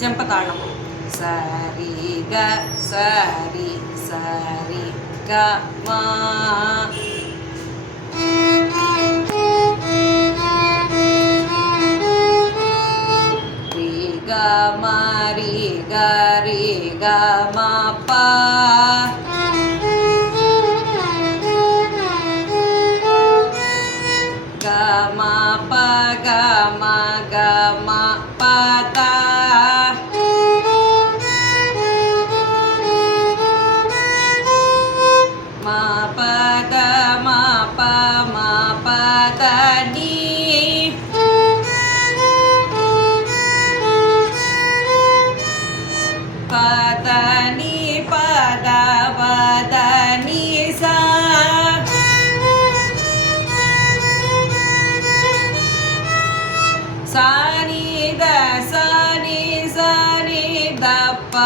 ஜம்பதாளம். சரி க சரி சரி க மா ரி க ம ரி க ம ப க ம ப க ம ப த ம ப த ம ப த நீ ப த நீ ப த நீ சா சா நீ த சா நீ த ப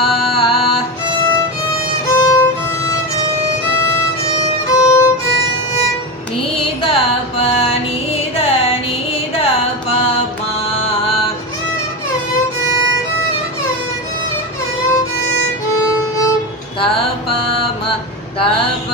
நீ த ப நீ த ப மா த ப ம த ப